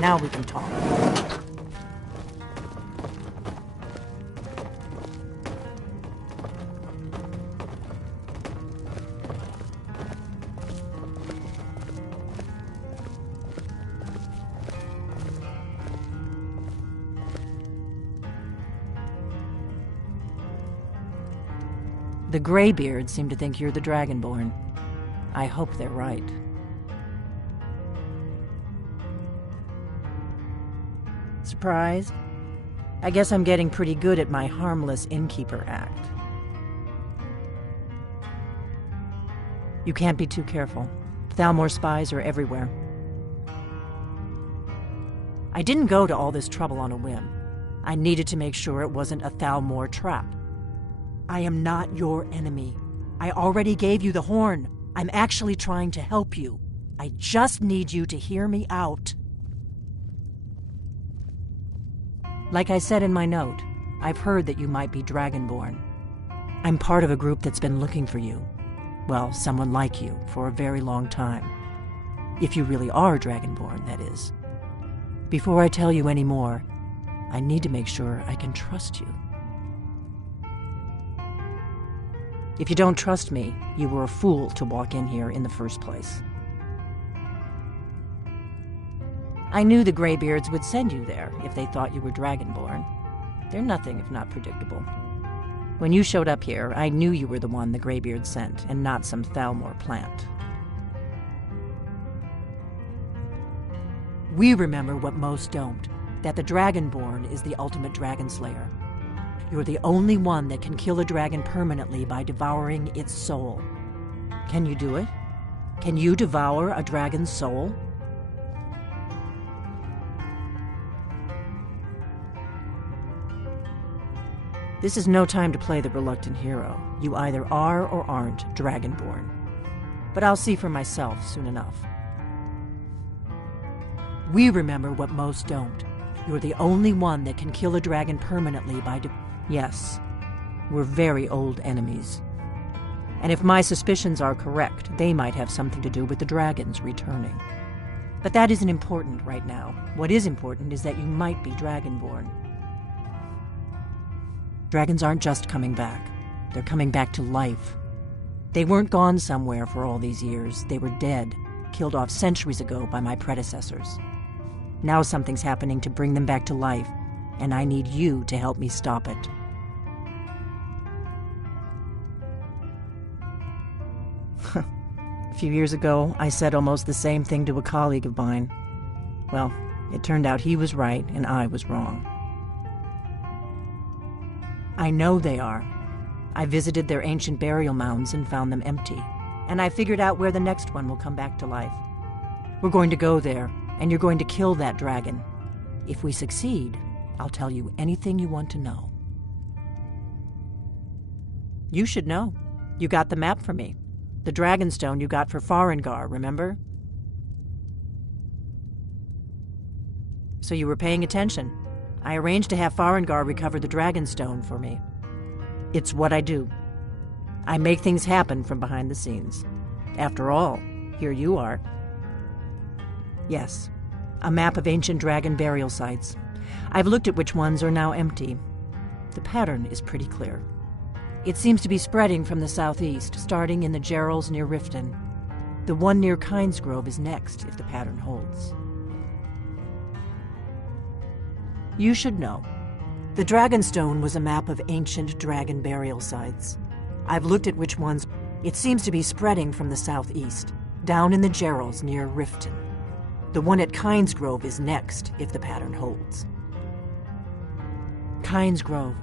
Now we can talk. The Greybeards seem to think you're the Dragonborn. I hope they're right. Surprised? I guess I'm getting pretty good at my harmless innkeeper act. You can't be too careful. Thalmor spies are everywhere. I didn't go to all this trouble on a whim. I needed to make sure it wasn't a Thalmor trap. I am not your enemy. I already gave you the horn. I'm actually trying to help you. I just need you to hear me out. Like I said in my note, I've heard that you might be Dragonborn. I'm part of a group that's been looking for you. Well, someone like you, for a very long time. If you really are Dragonborn, that is. Before I tell you any more, I need to make sure I can trust you. If you don't trust me, you were a fool to walk in here in the first place. I knew the Greybeards would send you there if they thought you were Dragonborn. They're nothing if not predictable. When you showed up here, I knew you were the one the Greybeards sent, and not some Thalmor plant. We remember what most don't, that the Dragonborn is the ultimate dragon slayer. You're the only one that can kill a dragon permanently by devouring its soul. Can you do it? Can you devour a dragon's soul? This is no time to play the reluctant hero. You either are or aren't Dragonborn. But I'll see for myself soon enough. We remember what most don't. You're the only one that can kill a dragon permanently by Yes, we're very old enemies. And if my suspicions are correct, they might have something to do with the dragons returning. But that isn't important right now. What is important is that you might be Dragonborn. Dragons aren't just coming back. They're coming back to life. They weren't gone somewhere for all these years. They were dead, killed off centuries ago by my predecessors. Now something's happening to bring them back to life, and I need you to help me stop it. A few years ago, I said almost the same thing to a colleague of mine. Well, it turned out he was right and I was wrong. I know they are. I visited their ancient burial mounds and found them empty, and I figured out where the next one will come back to life. We're going to go there, and you're going to kill that dragon. If we succeed, I'll tell you anything you want to know. You should know. You got the map for me. The Dragonstone you got for Farengar, remember? So you were paying attention. I arranged to have Farengar recover the Dragonstone for me. It's what I do. I make things happen from behind the scenes. After all, here you are. Yes, a map of ancient dragon burial sites. I've looked at which ones are now empty. The pattern is pretty clear. It seems to be spreading from the southeast, starting in the Gerals near Riften. The one near Kynesgrove is next, if the pattern holds. You should know. The Dragonstone was a map of ancient dragon burial sites. I've looked at which ones. It seems to be spreading from the southeast, down in the Gerals near Riften. The one at Kynesgrove is next, if the pattern holds. Kynesgrove.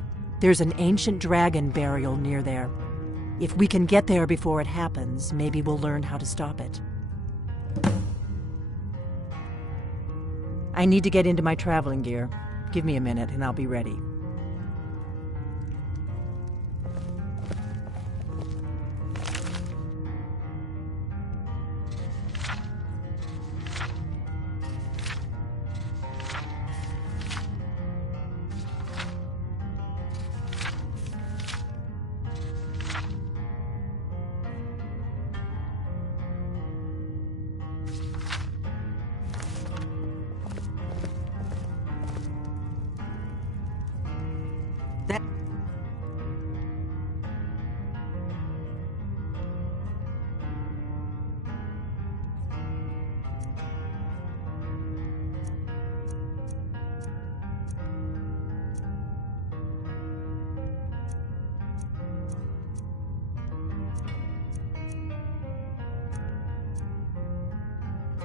There's an ancient dragon burial near there. If we can get there before it happens, maybe we'll learn how to stop it. I need to get into my traveling gear. Give me a minute and I'll be ready.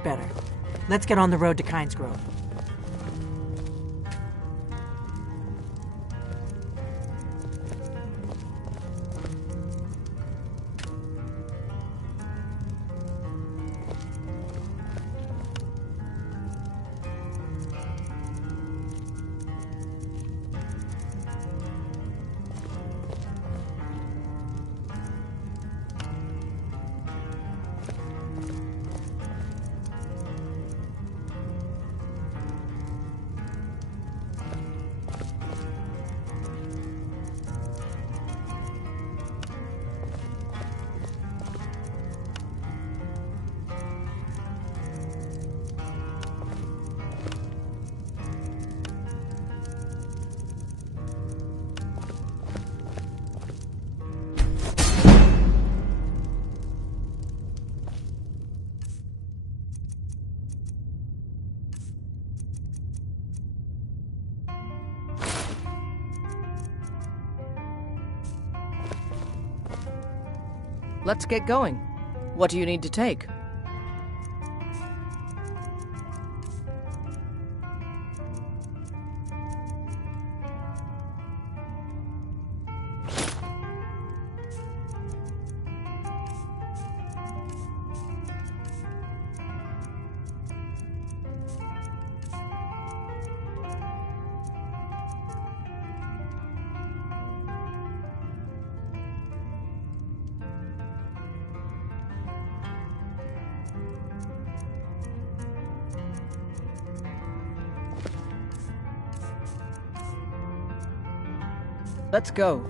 better. Let's get on the road to Kynes Grove. Let's get going. What do you need to take? Let's go.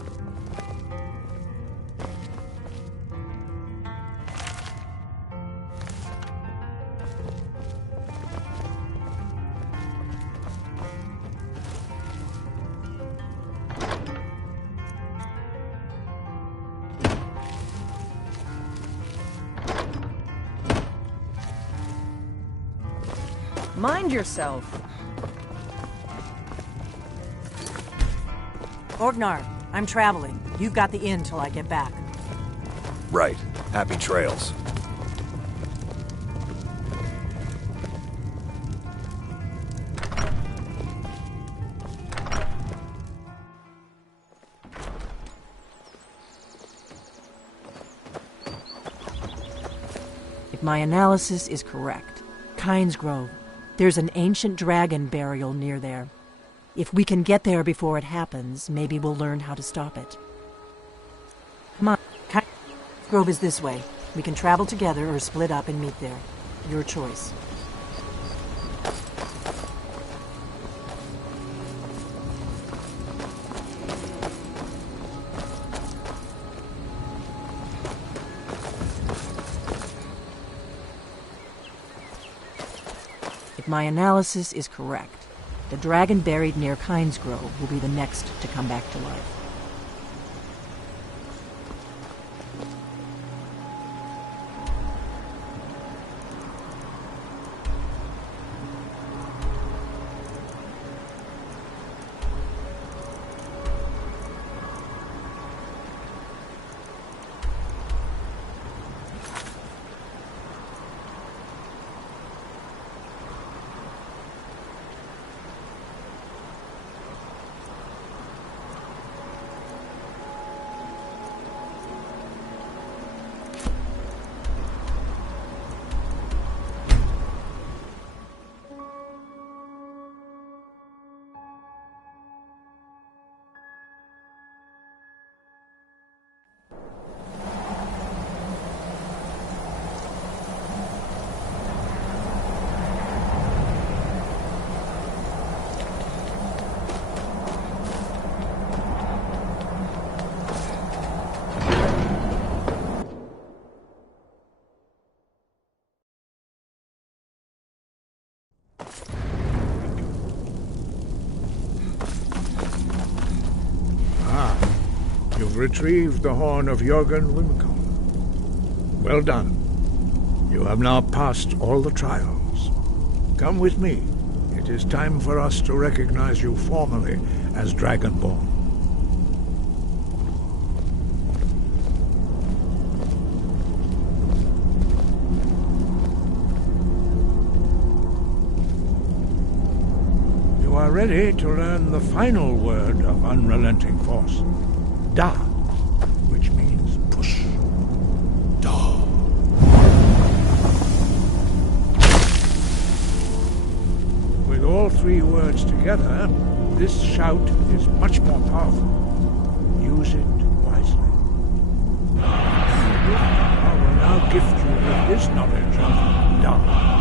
Mind yourself. Orgnar, I'm traveling. You've got the inn till I get back. Right. Happy trails. If my analysis is correct, Kynes Grove, there's an ancient dragon burial near there. If we can get there before it happens, maybe we'll learn how to stop it. Come on, Kynes Grove is this way. We can travel together or split up and meet there. Your choice. If my analysis is correct, the dragon buried near Kynes Grove will be the next to come back to life. You've retrieved the horn of Jörgen Wimcom. Well done. You have now passed all the trials. Come with me. It is time for us to recognize you formally as Dragonborn. are ready to learn the final word of unrelenting force, Da, which means push. Da. With all three words together, this shout is much more powerful. Use it wisely. I will now gift you with his knowledge of Da.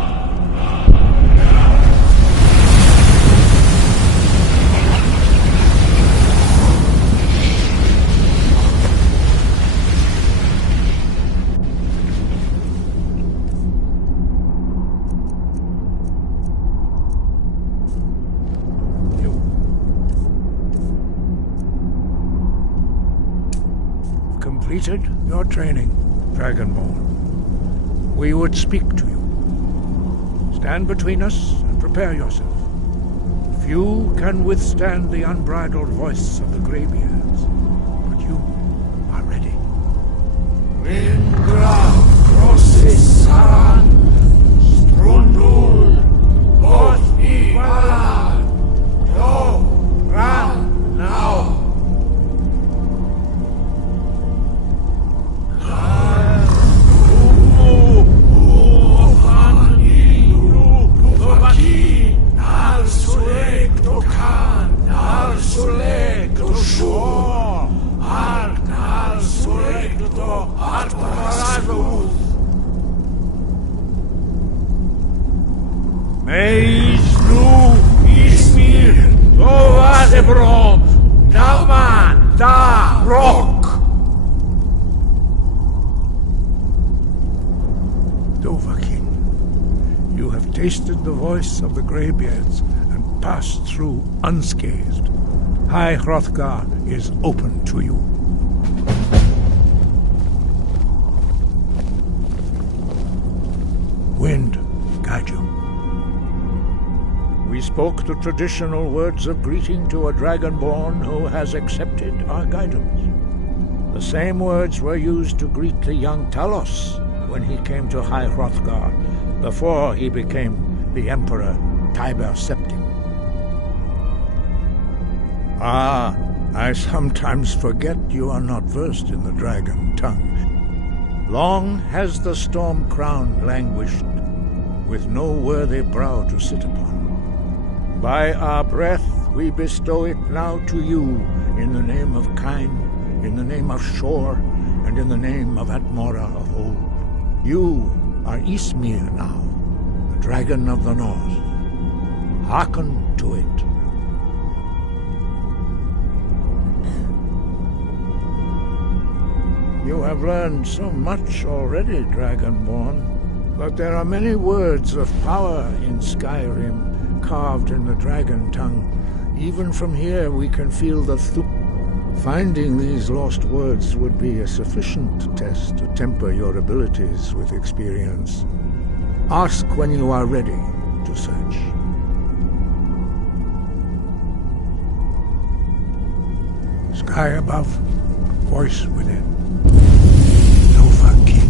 Completed your training, Dragonborn. We would speak to you. Stand between us and prepare yourself. Few can withstand the unbridled voice of the Greybeards, but you are ready. Wingra Crossesan Strundul Oth Ivala Do Ran Now. Dovahkiin, you have tasted the voice of the Greybeards and passed through unscathed. High Hrothgar is open to you. Wind, guide you. We spoke the traditional words of greeting to a Dragonborn who has accepted our guidance. The same words were used to greet the young Talos when he came to High Hrothgar, before he became the Emperor Tiber Septim. Ah, I sometimes forget you are not versed in the dragon tongue. Long has the storm crown languished, with no worthy brow to sit upon. By our breath we bestow it now to you, in the name of Kine, in the name of Shor, and in the name of Atmora of old. You are Ysmir now, the dragon of the north. Hearken to it. You have learned so much already, Dragonborn, but there are many words of power in Skyrim, carved in the dragon tongue. Even from here we can feel the Finding these lost words would be a sufficient test to temper your abilities with experience. Ask when you are ready to search. Sky above, voice within. Dovahkiin.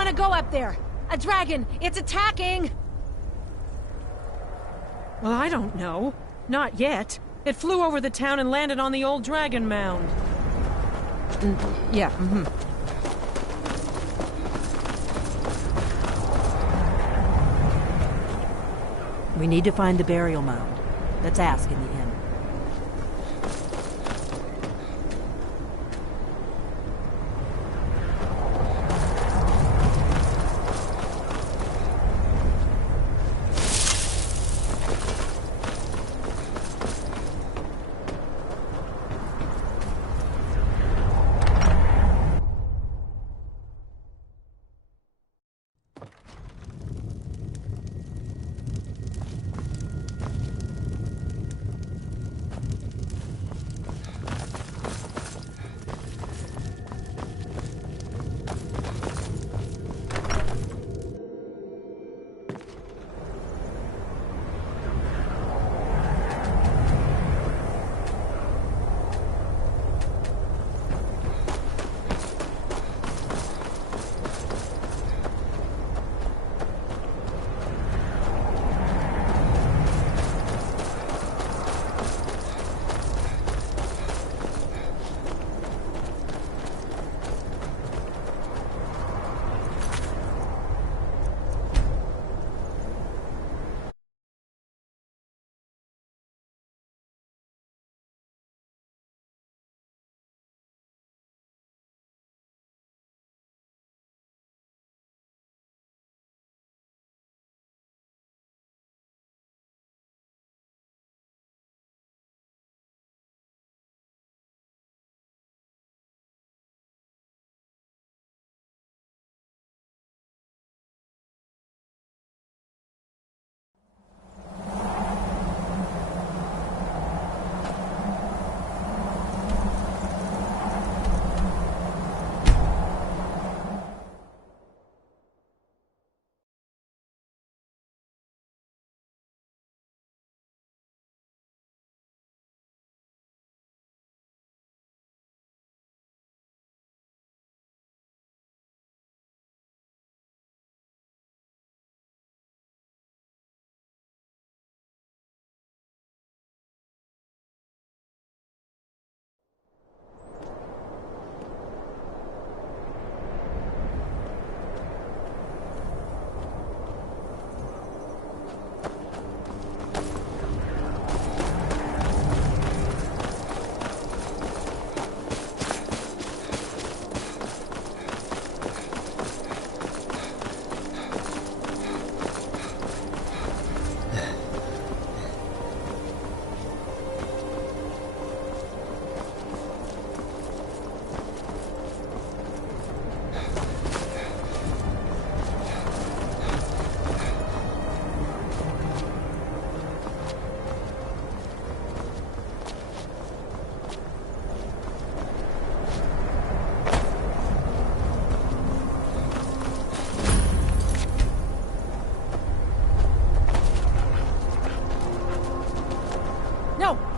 want to go up there! A dragon! It's attacking! Well, I don't know. Not yet. It flew over the town and landed on the old dragon mound. Yeah, We need to find the burial mound. Let's ask in the inn.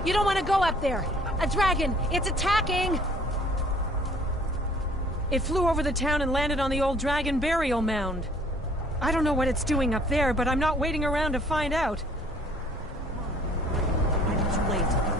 You don't want to go up there! A dragon! It's attacking! It flew over the town and landed on the old dragon burial mound. I don't know what it's doing up there, but I'm not waiting around to find out. I'm too late.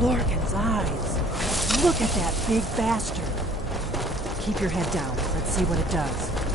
Lorcan's eyes. Look at that big bastard. Keep your head down. Let's see what it does.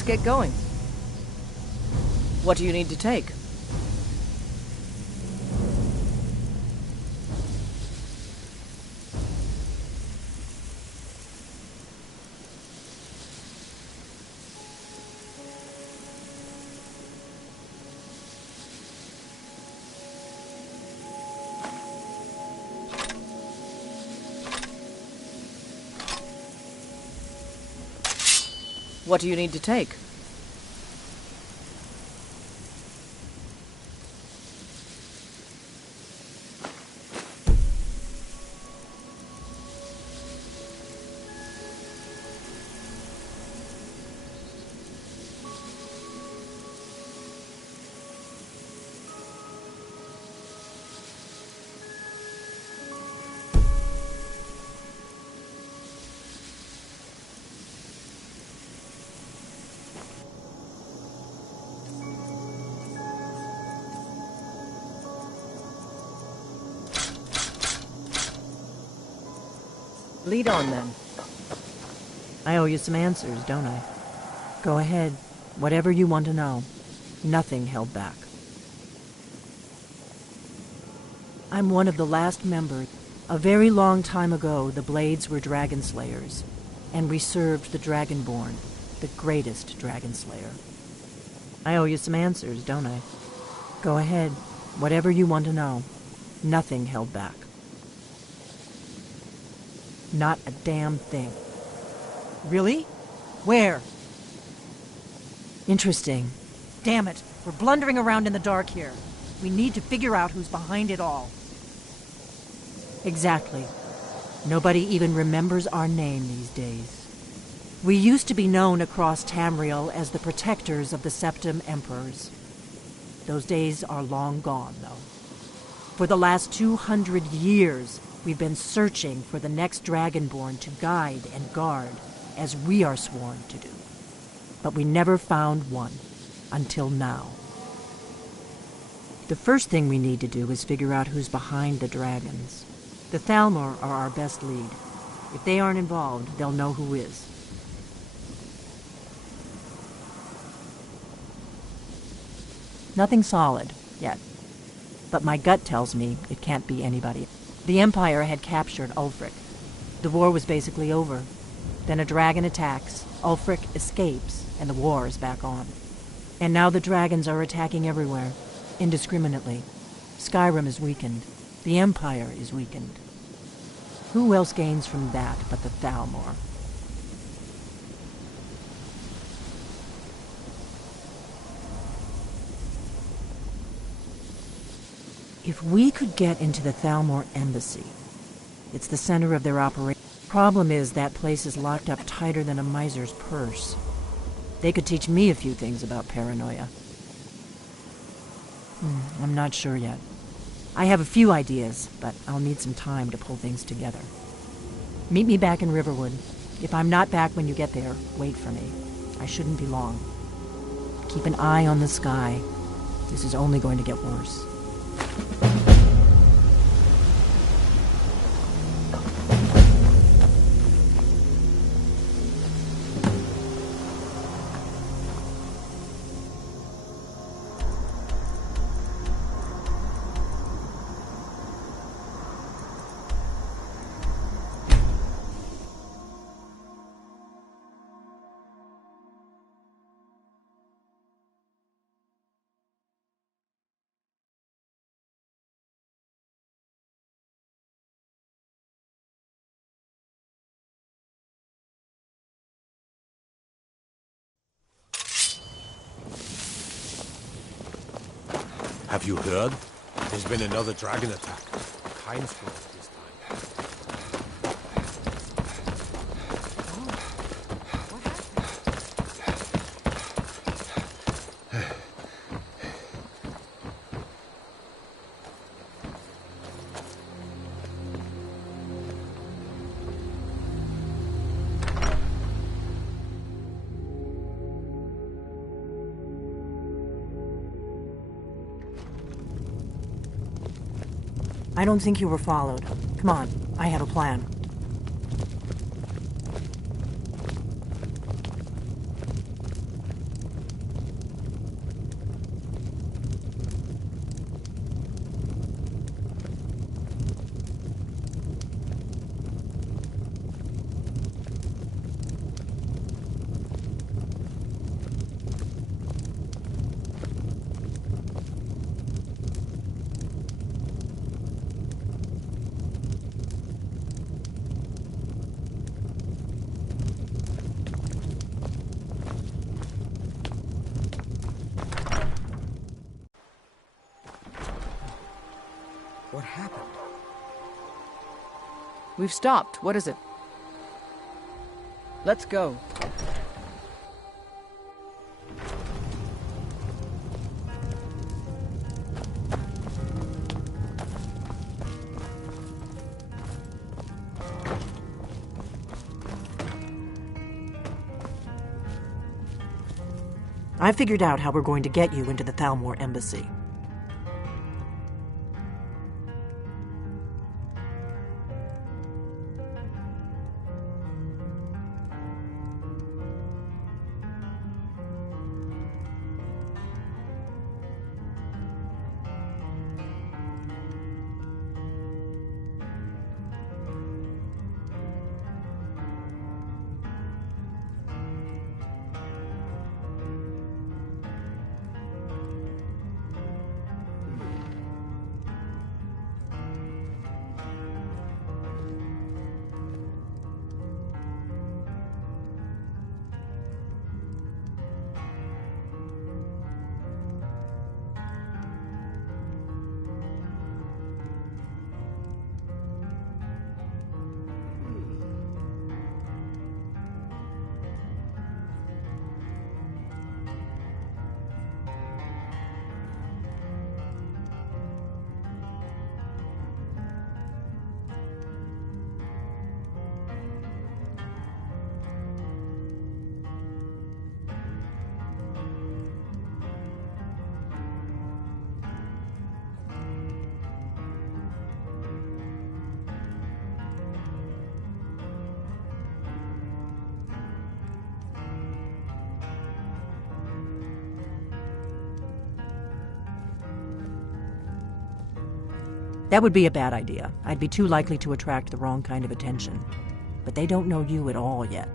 Let's get going. What do you need to take? What do you need to take? Lead on, then. I owe you some answers, don't I? Go ahead. Whatever you want to know. Nothing held back. I'm one of the last members. A very long time ago, the Blades were dragon slayers, and we served the Dragonborn, the greatest dragon slayer. I owe you some answers, don't I? Go ahead. Whatever you want to know. Nothing held back. Not a damn thing. Really? Where? Interesting. Damn it. We're blundering around in the dark here. We need to figure out who's behind it all. Exactly. Nobody even remembers our name these days. We used to be known across Tamriel as the protectors of the Septim Emperors. Those days are long gone, though. For the last 200 years, we've been searching for the next Dragonborn to guide and guard, as we are sworn to do. But we never found one, until now. The first thing we need to do is figure out who's behind the dragons. The Thalmor are our best lead. If they aren't involved, they'll know who is. Nothing solid, yet. But my gut tells me it can't be anybody. The Empire had captured Ulfric. The war was basically over. Then a dragon attacks, Ulfric escapes, and the war is back on. And now the dragons are attacking everywhere, indiscriminately. Skyrim is weakened. The Empire is weakened. Who else gains from that but the Thalmor? If we could get into the Thalmor embassy, it's the center of their operation. Problem is that place is locked up tighter than a miser's purse. They could teach me a few things about paranoia. I'm not sure yet. I have a few ideas, but I'll need some time to pull things together. Meet me back in Riverwood. If I'm not back when you get there, wait for me. I shouldn't be long. Keep an eye on the sky. This is only going to get worse. Have you heard? There's been another dragon attack. Kind split this time. I don't think you were followed. Come on, I have a plan. We've stopped. What is it? Let's go. I figured out how we're going to get you into the Thalmor embassy. That would be a bad idea. I'd be too likely to attract the wrong kind of attention. But they don't know you at all yet.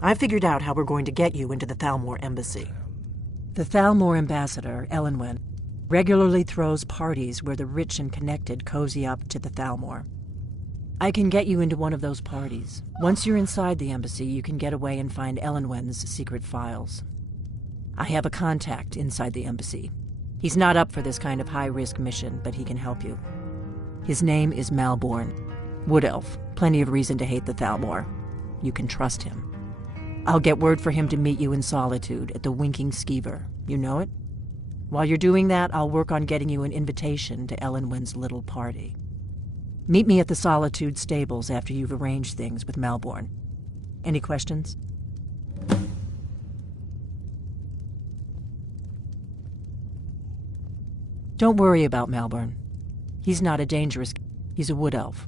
I figured out how we're going to get you into the Thalmor embassy. The Thalmor ambassador, Elenwen, regularly throws parties where the rich and connected cozy up to the Thalmor. I can get you into one of those parties. Once you're inside the embassy, you can get away and find Elenwen's secret files. I have a contact inside the embassy. He's not up for this kind of high-risk mission, but he can help you. His name is Malborn. Wood Elf. Plenty of reason to hate the Thalmor. You can trust him. I'll get word for him to meet you in Solitude at the Winking Skeever. You know it? While you're doing that, I'll work on getting you an invitation to Elenwen's little party. Meet me at the Solitude stables after you've arranged things with Malborn. Any questions? Don't worry about Malborn. He's not a dangerous... He's a wood elf.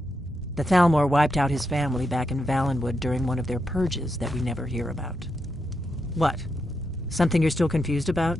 The Thalmor wiped out his family back in Valenwood during one of their purges that we never hear about. What? Something you're still confused about?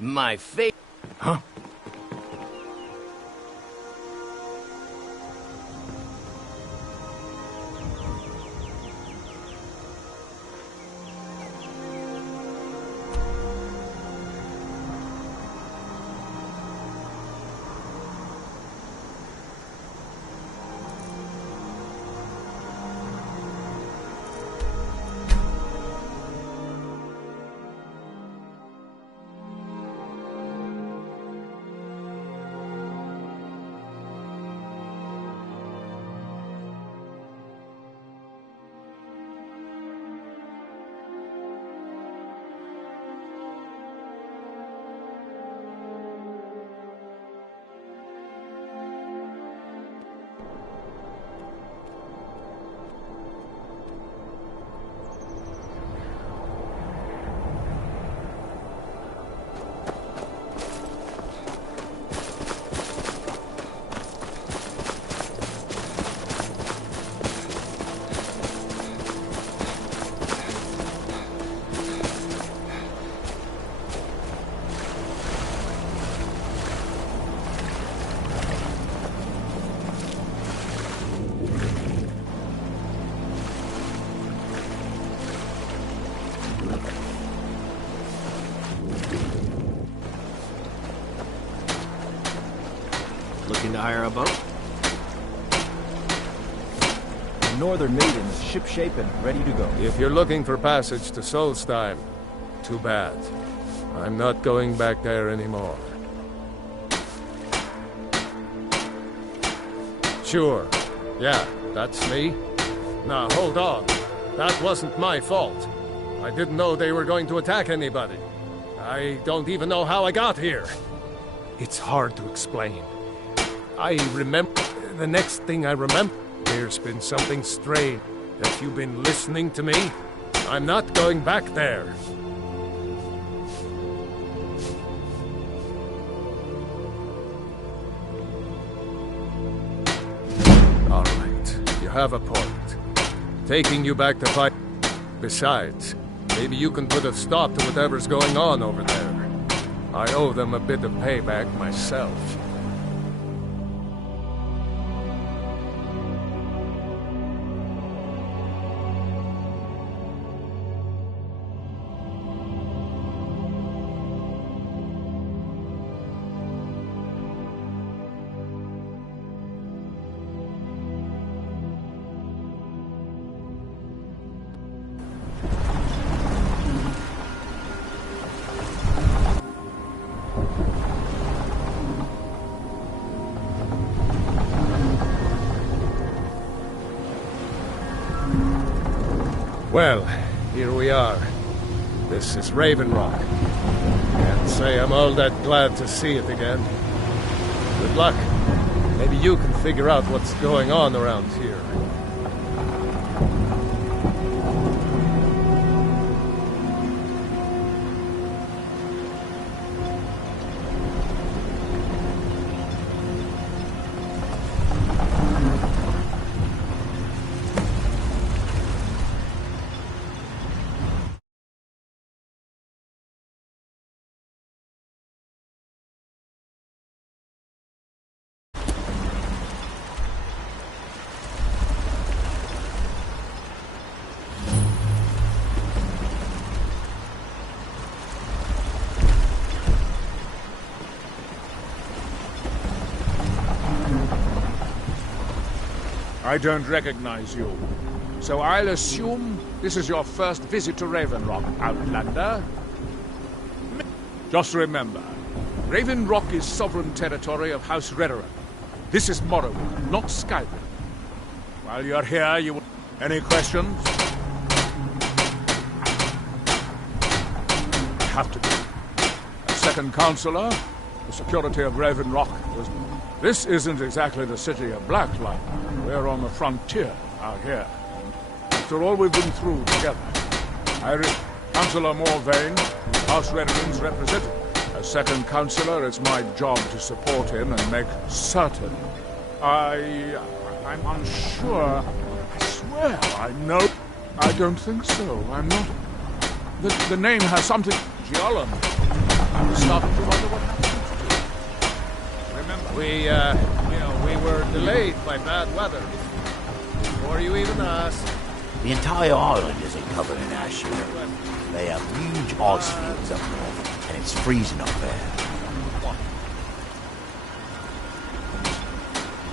My favorite. Huh? Looking to hire a boat? The Northern Maiden is shipshape and ready to go. If you're looking for passage to Solstheim, too bad. I'm not going back there anymore. Sure. Yeah, that's me. Now, hold on. That wasn't my fault. I didn't know they were going to attack anybody. I don't even know how I got here. It's hard to explain. I remember... The next thing I remember... There's been something strange. Have you been listening to me? I'm not going back there. All right, you have a point. Taking you back to fight... Besides, maybe you can put a stop to whatever's going on over there. I owe them a bit of payback myself. Well, here we are. This is Raven Rock. Can't say I'm all that glad to see it again. Good luck. Maybe you can figure out what's going on around here. I don't recognize you. So I'll assume this is your first visit to Raven Rock, Outlander? Just remember, Raven Rock is sovereign territory of House Redoran. This is Morrowind, not Skyrim. While you're here, you... Any questions? Have to be. As second counselor, the security of Raven Rock was... This isn't exactly the city of Blacklight. We're on the frontier out here. After all we've been through together. Councillor Morvain, House Redoran's representative. As second counselor, it's my job to support him and make certain. I'm unsure. I swear I know. I don't think so. I'm not... The name has something... Giolum. I'm starting to wonder what happened. Remember... We were delayed by bad weather. Before you even asked. The entire island isn't covered in ash here. They have huge ice fields up north, and it's freezing up there.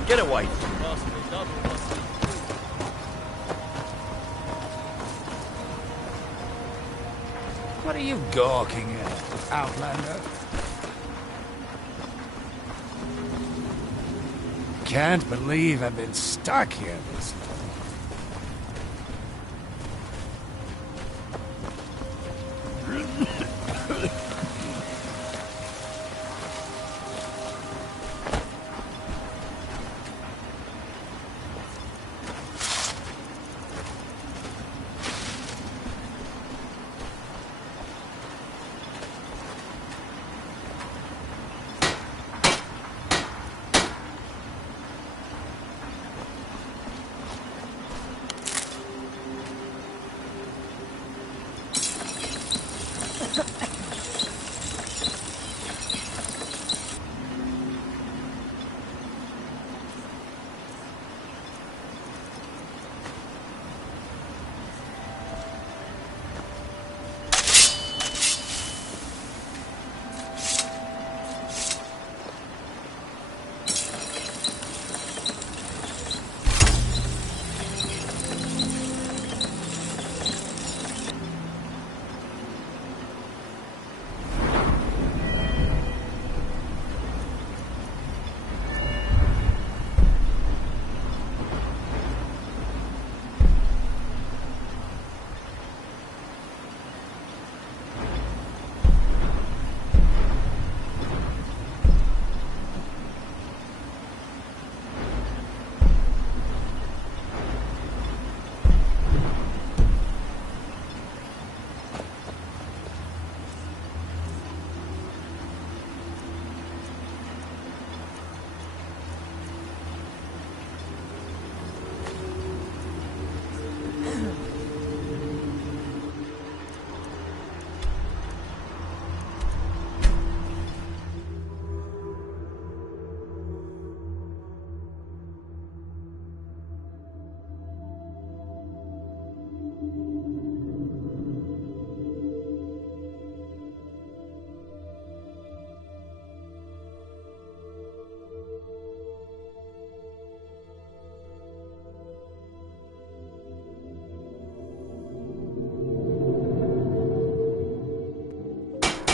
Get away from me. What are you gawking at, Outlander? Can't believe I've been stuck here this long.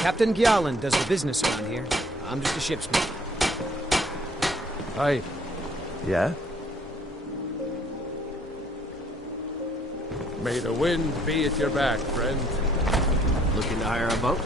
Captain Gjallan does the business around here. I'm just a ship's mate. Hi. Yeah? May the wind be at your back, friend. Looking to hire a boat?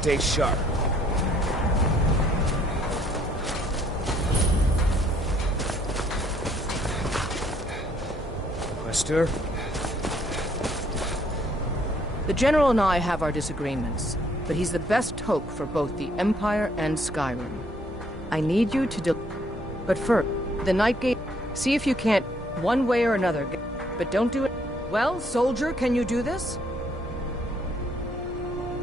Stay sharp. Quester? The General and I have our disagreements, but he's the best hope for both the Empire and Skyrim. I need you to But first, the Night Gate, see if you can't, one way or another, but don't do it. Well, soldier, can you do this?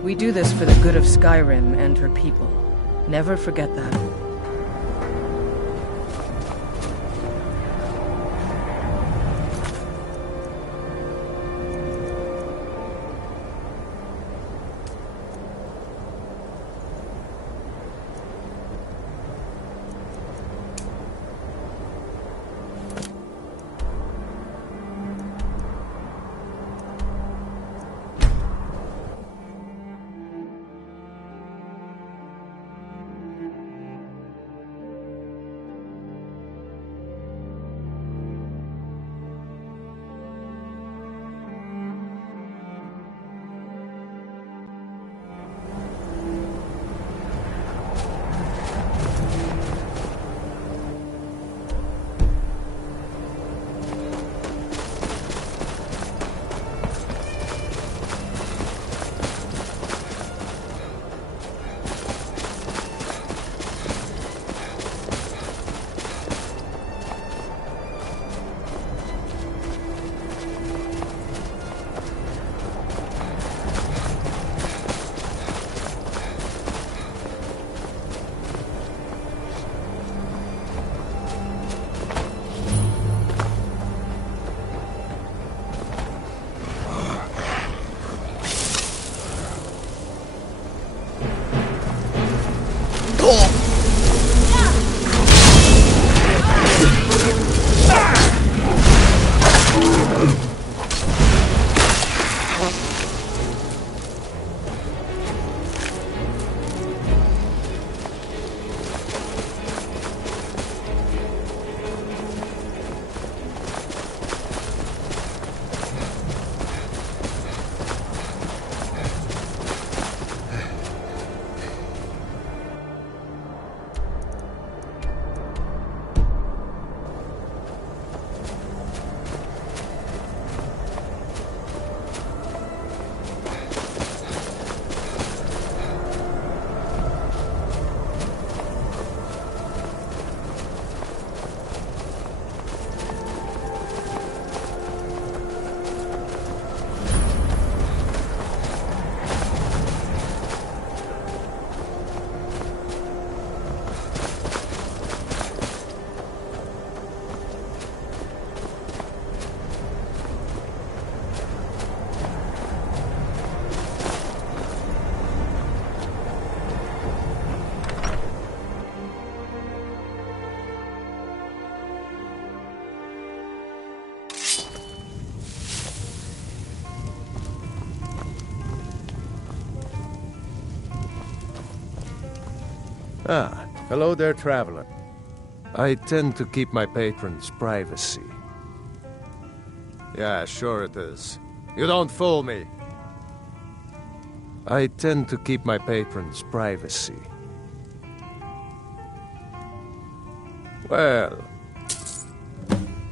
We do this for the good of Skyrim and her people. Never forget that. Ah, hello there, traveler. I tend to keep my patrons' privacy. Yeah, sure it is. You don't fool me. I tend to keep my patrons' privacy. Well,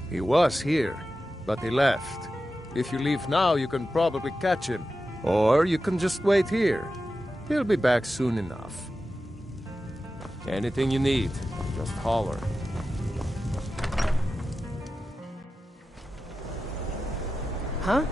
he was here, but he left. If you leave now, you can probably catch him. Or you can just wait here. He'll be back soon enough. Anything you need, just holler. Huh?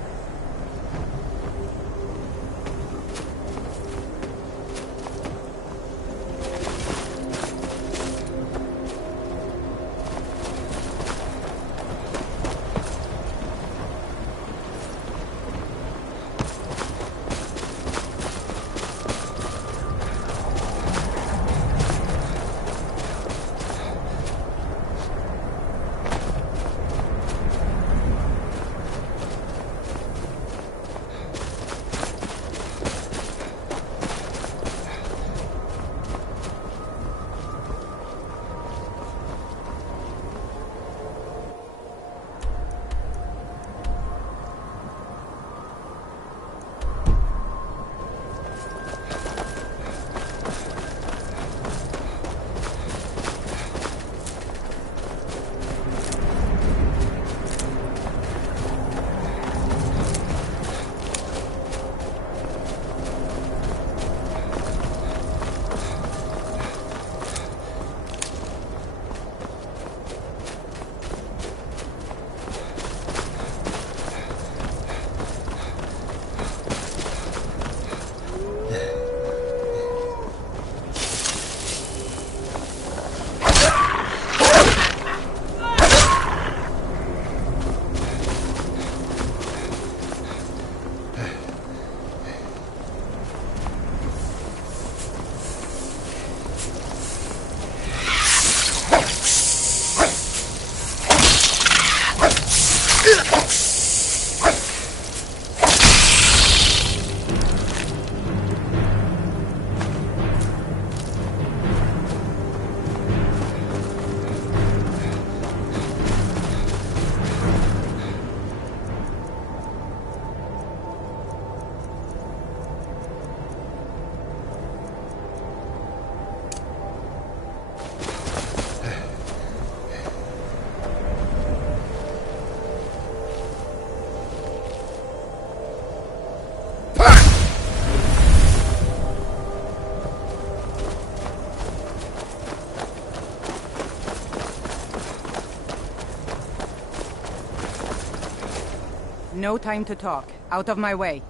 No time to talk. Out of my way.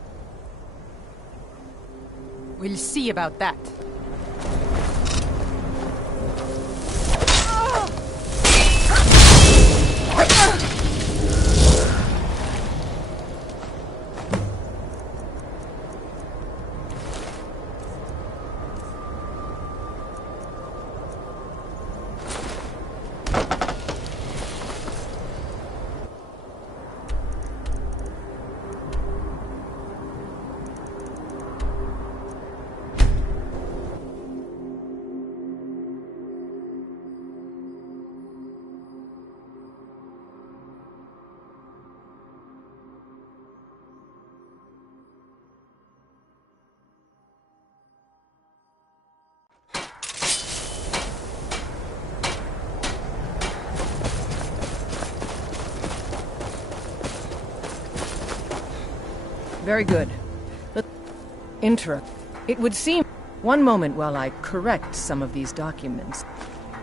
We'll see about that. Very good. It would seem... One moment while I correct some of these documents.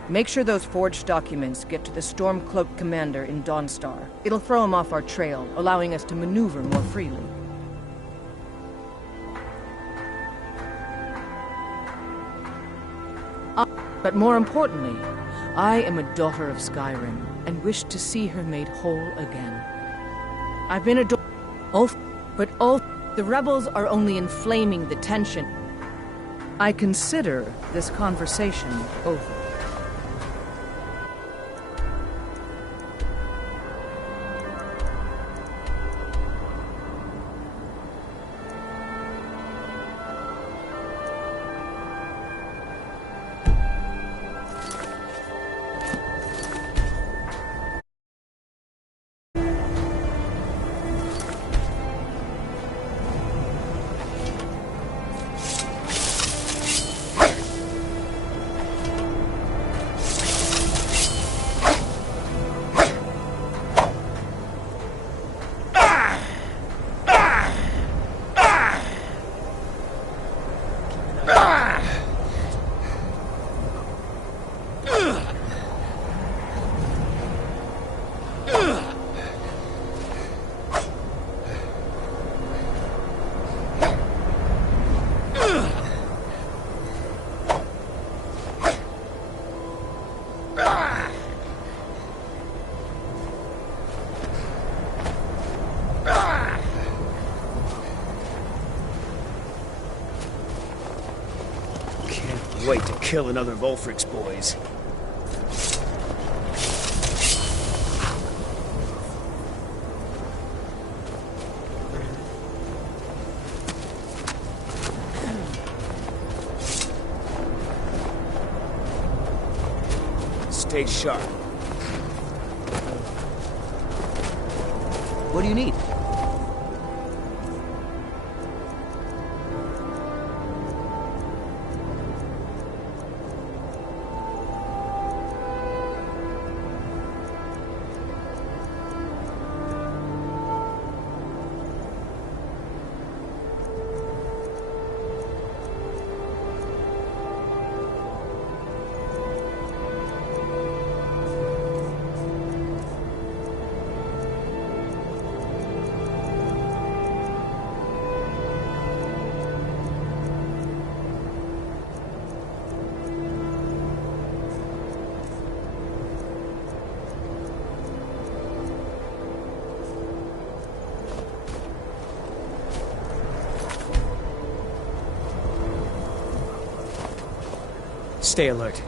Make sure those forged documents get to the Stormcloak commander in Dawnstar. It'll throw him off our trail, allowing us to maneuver more freely. But more importantly, I am a daughter of Skyrim, and wish to see her made whole again. I've been a the rebels are only inflaming the tension. I consider this conversation over. Can't wait to kill another Wolfric's boys. Stay sharp. What do you need? Stay alert.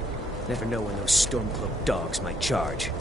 Never know when those Stormcloak dogs might charge.